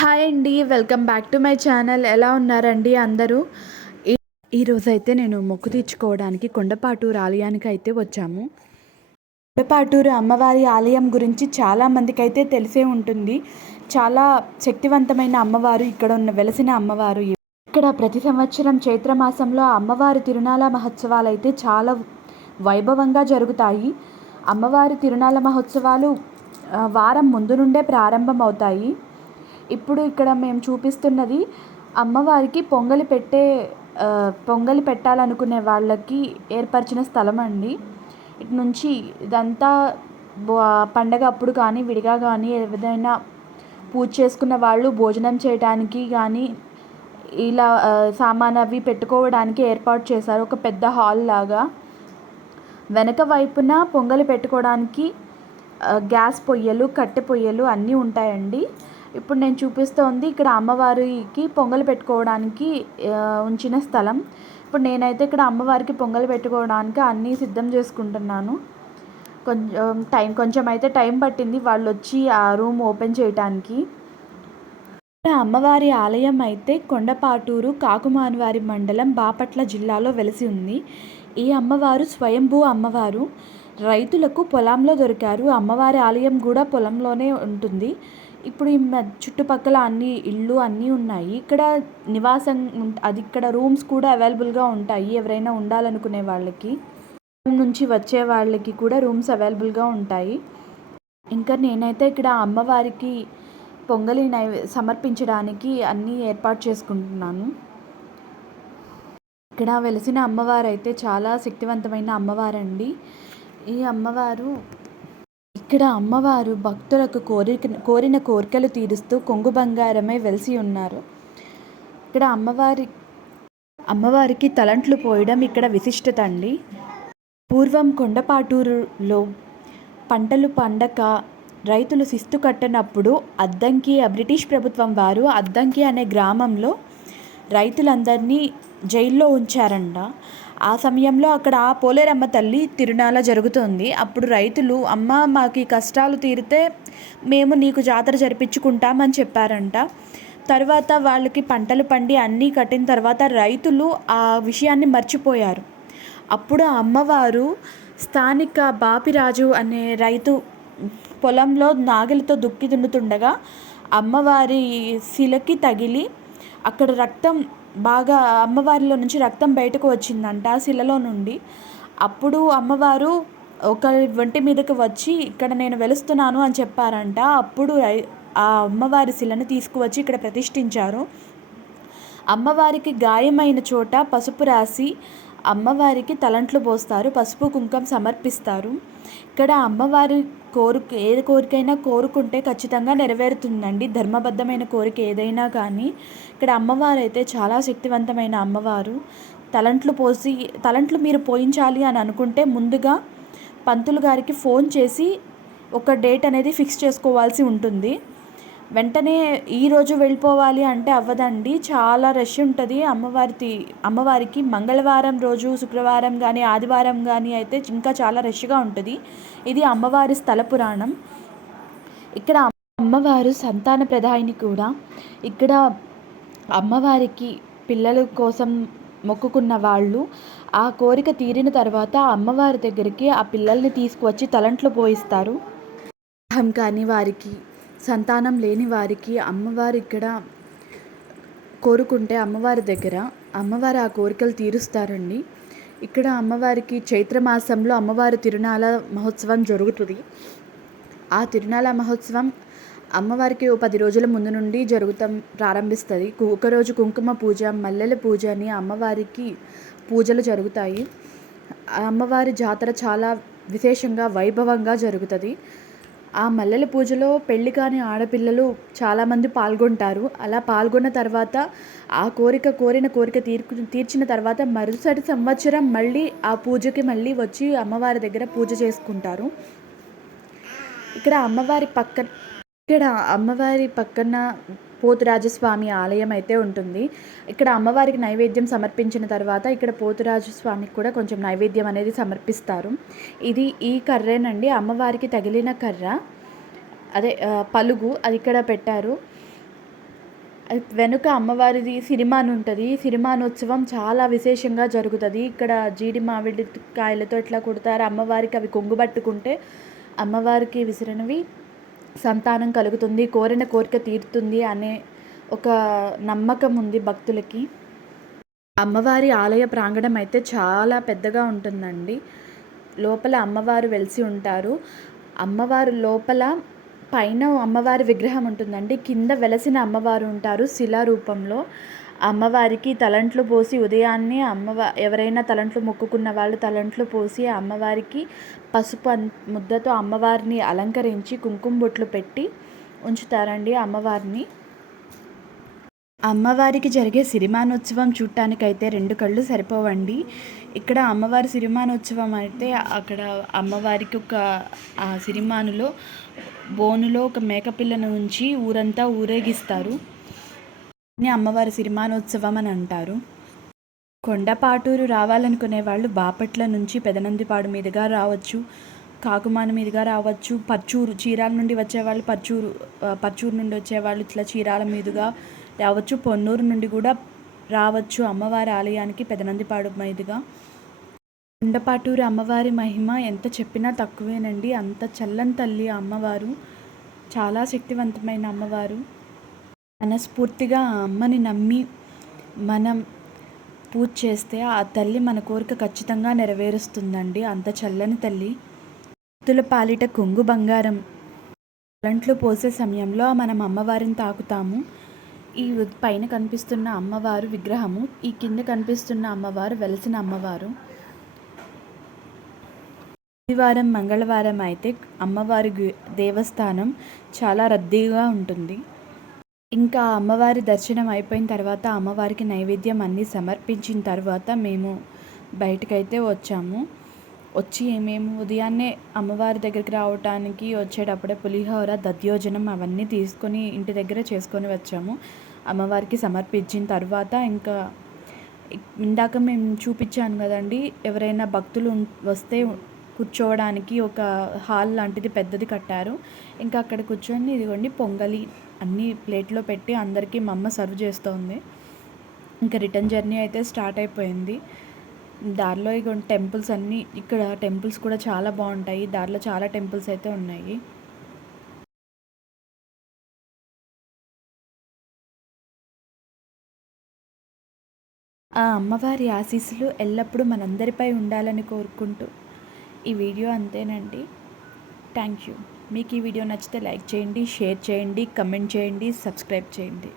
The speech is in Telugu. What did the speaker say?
హాయ్ అండి welcome back to my channel. ఎలా ఉన్నారండి అందరూ? ఈ- ఈరోజైతే నేను మొక్కు తీర్చుకోవడానికి కొండపాటూరు ఆలయానికి అయితే వచ్చాము. కొండపాటూరు అమ్మవారి ఆలయం గురించి చాలామందికి అయితే తెలిసే ఉంటుంది. చాలా శక్తివంతమైన అమ్మవారు ఇక్కడ ఉన్న వెలసిన అమ్మవారు ఇక్కడ ప్రతి సంవత్సరం చైత్రమాసంలో అమ్మవారి తిరునాళ మహోత్సవాలు అయితే చాలా వైభవంగా జరుగుతాయి. అమ్మవారి తిరునాళ మహోత్సవాలు వారం ముందు నుండే ప్రారంభమవుతాయి. ఇప్పుడు ఇక్కడ మేము చూపిస్తున్నది అమ్మవారికి పొంగలి పెట్టే పొంగలి పెట్టాలనుకునే వాళ్ళకి ఏర్పరిచిన స్థలం అండి. ఇటు నుంచి ఇదంతా పండగ అప్పుడు కానీ విడిగా కానీ ఏదైనా పూజ చేసుకున్న వాళ్ళు భోజనం చేయడానికి కానీ ఇలా సామాన్ అవి పెట్టుకోవడానికి ఏర్పాటు చేశారు. ఒక పెద్ద హాల్ లాగా. వెనక వైపున పొంగలి పెట్టుకోవడానికి గ్యాస్ పొయ్యలు కట్టె పొయ్యలు అన్నీ ఉంటాయండి. ఇప్పుడు నేను చూపిస్తోంది ఇక్కడ అమ్మవారికి పొంగలు పెట్టుకోవడానికి ఉంచిన స్థలం. ఇప్పుడు నేనైతే ఇక్కడ అమ్మవారికి పొంగలి పెట్టుకోవడానికి అన్నీ సిద్ధం చేసుకుంటున్నాను. కొంచెం టైం కొంచెం అయితే టైం పట్టింది వాళ్ళు వచ్చి ఆ రూమ్ ఓపెన్ చేయడానికి ఇక్కడ అమ్మవారి ఆలయం అయితే కొండపాటూరు కాకుమానివారి మండలం బాపట్ల జిల్లాలో వెలిసి ఉంది. ఈ అమ్మవారు స్వయంభూ అమ్మవారు. రైతులకు పొలంలో దొరికారు. అమ్మవారి ఆలయం కూడా పొలంలోనే ఉంటుంది. ఇప్పుడు ఈ మ- చుట్టుపక్కల అన్ని ఇళ్ళు అన్నీ ఉన్నాయి. ఇక్కడ నివాసం ఉం- అది ఇక్కడ రూమ్స్ కూడా అవైలబుల్గా ఉంటాయి. ఎవరైనా ఉండాలనుకునే వాళ్ళకి నుంచి వచ్చే వాళ్ళకి కూడా రూమ్స్ అవైలబుల్గా ఉంటాయి. ఇంకా నేనైతే ఇక్కడ అమ్మవారికి పొంగలి నై సమర్పించడానికి అన్నీ ఏర్పాటు చేసుకుంటున్నాను. ఇక్కడ వెలిసిన అమ్మవారు అయితే చాలా శక్తివంతమైన అమ్మవారండి. ఈ అమ్మవారు ఇక్కడ అమ్మవారు భక్తులకు కోరిక కోరిన కోరికలు తీరుస్తూ కొంగు బంగారమై వెలిసి ఉన్నారు. ఇక్కడ అమ్మవారి అమ్మవారికి తలంట్లు పోయడం ఇక్కడ విశిష్టత అండి పూర్వం కొండపాటూరులో పంటలు పండక రైతులు శిస్తు కట్టనప్పుడు అద్దంకి ఆ బ్రిటిష్ ప్రభుత్వం వారు అద్దంకి అనే గ్రామంలో రైతులందరినీ జైల్లో ఉంచారంట. ఆ సమయంలో అక్కడ ఆ పోలేరమ్మ తల్లి తిరునాల జరుగుతుంది. అప్పుడు రైతులు అమ్మ మాకు కష్టాలు తీరితే మేము నీకు జాతర జరిపించుకుంటామని చెప్పారంట. తర్వాత వాళ్ళకి పంటలు పండి అన్నీ కట్టిన తర్వాత రైతులు ఆ విషయాన్ని మర్చిపోయారు. అప్పుడు అమ్మవారు స్థానిక బాపిరాజు అనే రైతు పొలంలో నాగలితో దుక్కి దున్నుతుండగా అమ్మవారి శిలకి తగిలి అక్కడ రక్తం బాగా అమ్మవారిలో నుంచి రక్తం బయటకు వచ్చిందంట శిలలో నుండి. అప్పుడు అమ్మవారు ఒక ఒంటి మీదకి వచ్చి ఇక్కడ నేను వెలుస్తున్నాను అని చెప్పారంట. అప్పుడు రై- ఆ అమ్మవారి శిలను తీసుకువచ్చి ఇక్కడ ప్రతిష్ఠించారు. అమ్మవారికి గాయమైన చోట పసుపు రాసి అమ్మవారికి తలంట్లు పోస్తారు పసుపు కుంకం సమర్పిస్తారు. ఇక్కడ అమ్మవారి కోరిక ఏ కోరికైనా కోరుకుంటే ఖచ్చితంగా నెరవేరుతుందండి. ధర్మబద్ధమైన కోరిక ఏదైనా కానీ. ఇక్కడ అమ్మవారు అయితే చాలా శక్తివంతమైన అమ్మవారు. తలంట్లు పోసి తలంట్లు మీరు పోయించాలి అని అనుకుంటే ముందుగా పంతులు గారికి ఫోన్ చేసి ఒక డేట్ అనేది ఫిక్స్ చేసుకోవాల్సి ఉంటుంది. వెంటనే ఈరోజు వెళ్ళిపోవాలి అంటే అవ్వదండి. చాలా రష్ ఉంటుంది. అమ్మవారి అమ్మవారికి మంగళవారం రోజు శుక్రవారం కానీ ఆదివారం కానీ అయితే ఇంకా చాలా రష్గా ఉంటుంది. ఇది అమ్మవారి స్థల పురాణం. ఇక్కడ అమ్మవారు సంతాన ప్రదాయిని కూడా. ఇక్కడ అమ్మవారికి పిల్లల కోసం మొక్కుకున్న వాళ్ళు ఆ కోరిక తీరిన తర్వాత అమ్మవారి దగ్గరికి ఆ పిల్లల్ని తీసుకువచ్చి తలంట్లు పోయిస్తారు. వివాహం కానీ వారికి సంతానం లేని వారికి అమ్మవారు ఇక్కడ కోరుకుంటే అమ్మవారి దగ్గర అమ్మవారు ఆ కోరికలు తీరుస్తారండి. ఇక్కడ అమ్మవారికి చైత్రమాసంలో అమ్మవారి తిరునాళ మహోత్సవం జరుగుతుంది. ఆ తిరునాళ మహోత్సవం అమ్మవారికి ఓ పది రోజుల ముందు నుండి జరుగుతాం ప్రారంభిస్తుంది. ఒకరోజు కుంకుమ పూజ మల్లెల పూజ అని అమ్మవారికి పూజలు జరుగుతాయి. అమ్మవారి జాతర చాలా విశేషంగా వైభవంగా జరుగుతుంది. ఆ మల్లెల పూజలో పెళ్ళి కాని ఆడపిల్లలు చాలామంది పాల్గొంటారు. అలా పాల్గొన్న తర్వాత ఆ కోరిక కోరిన కోరిక తీర్కు తీర్చిన తర్వాత మరుసటి సంవత్సరం మళ్ళీ ఆ పూజకి మళ్ళీ వచ్చి అమ్మవారి దగ్గర పూజ చేసుకుంటారు. ఇక్కడ అమ్మవారి పక్కన ఇక్కడ అమ్మవారి పక్కన పోతురాజస్వామి ఆలయం అయితే ఉంటుంది. ఇక్కడ అమ్మవారికి నైవేద్యం సమర్పించిన తర్వాత ఇక్కడ పోతురాజస్వామికి కూడా కొంచెం నైవేద్యం అనేది సమర్పిస్తారు. ఇది ఈ కర్రేనండి. అమ్మవారికి తగిలిన కర్ర. అదే పలుగు. అది ఇక్కడ పెట్టారు. వెనుక అమ్మవారిది సిరిమాను ఉంటుంది. సిరిమానోత్సవం చాలా విశేషంగా జరుగుతుంది. ఇక్కడ జీడి మామిడి కాయలతో ఇట్లా కొడతారు. అమ్మవారికి అవి కొంగు పట్టుకుంటే అమ్మవారికి విసిరినవి సంతానం కలుగుతుంది కోరిన కోరిక తీరుతుంది అనే ఒక నమ్మకం ఉంది భక్తులకి. అమ్మవారి ఆలయ ప్రాంగణం అయితే చాలా పెద్దగా ఉంటుందండి. లోపల అమ్మవారు వెలిసి ఉంటారు. అమ్మవారు లోపల పైన అమ్మవారి విగ్రహం ఉంటుందండి. కింద వెలసిన అమ్మవారు ఉంటారు శిలా రూపంలో. అమ్మవారికి తలంట్లు పోసి ఉదయాన్నే అమ్మవా ఎవరైనా తలంట్లు మొక్కుకున్న వాళ్ళు తలంట్లు పోసి అమ్మవారికి పసుపు ముద్దతో అమ్మవారిని అలంకరించి కుంకుమ బొట్లు పెట్టి ఉంచుతారండి అమ్మవారిని. అమ్మవారికి జరిగే సిరిమానోత్సవం చూడటానికైతే రెండు కళ్ళు సరిపోవండి. ఇక్కడ అమ్మవారి సిరిమానోత్సవం అయితే అక్కడ అమ్మవారికి ఒక ఆ సిరిమానులో బోనులో ఒక మేకపిల్లను ఉంచి ఊరంతా ఊరేగిస్తారు. అమ్మవారి సిరిమానోత్సవం అని అంటారు కొండపాటూరు రావాలనుకునే వాళ్ళు బాపట్ల నుంచి పెదనందిపాడు మీదుగా రావచ్చు కాకుమాన మీదుగా రావచ్చు పచ్చూరు చీరాల నుండి వచ్చేవాళ్ళు పర్చూరు పచ్చూరు నుండి వచ్చేవాళ్ళు ఇట్లా చీరాల మీదుగా రావచ్చు పొన్నూరు నుండి కూడా రావచ్చు అమ్మవారి ఆలయానికి పెదనందిపాడు మీదుగా. కొండపాటూరు అమ్మవారి మహిమ ఎంత చెప్పినా తక్కువేనండి అంత చల్లని తల్లి అమ్మవారు చాలా శక్తివంతమైన అమ్మవారు. మనస్ఫూర్తిగా ఆ అమ్మని నమ్మి మనం పూజ చేస్తే ఆ తల్లి మన కోరిక ఖచ్చితంగా నెరవేరుస్తుందండి. అంత చల్లని తల్లి. భక్తుల పాలిట కొంగు బంగారం. తలంట్లు పోసే సమయంలో మనం అమ్మవారిని తాకుతాము. ఈ పైన కనిపిస్తున్న అమ్మవారు విగ్రహము ఈ కింద కనిపిస్తున్న అమ్మవారు వెలసిన అమ్మవారు. ఆదివారం మంగళవారం అయితే అమ్మవారి దేవస్థానం చాలా రద్దీగా ఉంటుంది. ఇంకా అమ్మవారి దర్శనం అయిపోయిన తర్వాత అమ్మవారికి నైవేద్యం అన్నీ సమర్పించిన తర్వాత మేము బయటకైతే వచ్చాము. వచ్చి మేము ఉదయాన్నే అమ్మవారి దగ్గరికి రావటానికి వచ్చేటప్పుడే పులిహోర దద్యోజనం అవన్నీ తీసుకొని ఇంటి దగ్గర చేసుకొని వచ్చాము. అమ్మవారికి సమర్పించిన తర్వాత ఇంకా ఇందాక మేము చూపించాను కదండి ఎవరైనా భక్తులు వస్తే కూర్చోవడానికి ఒక హాల్ లాంటిది పెద్దది కట్టారు. ఇంకా అక్కడ కూర్చొని ఇదిగోండి పొంగలి అన్నీ ప్లేట్లో పెట్టి అందరికీ మా అమ్మ సర్వ్ చేస్తోంది. ఇంకా రిటర్న్ జర్నీ అయితే స్టార్ట్ అయిపోయింది. దారిలో ఇక టెంపుల్స్ అన్నీ ఇక్కడ టెంపుల్స్ కూడా చాలా బాగుంటాయి. దారిలో చాలా టెంపుల్స్ అయితే ఉన్నాయి. ఆ అమ్మవారి ఆశీస్సులు ఎల్లప్పుడూ మనందరిపై ఉండాలని కోరుకుంటూ ఈ వీడియో అంతేనండి. Thank you. మీకు ఈ వీడియో నచ్చితే లైక్ చేయండి షేర్ చేయండి కమెంట్ చేయండి సబ్స్క్రైబ్ చేయండి.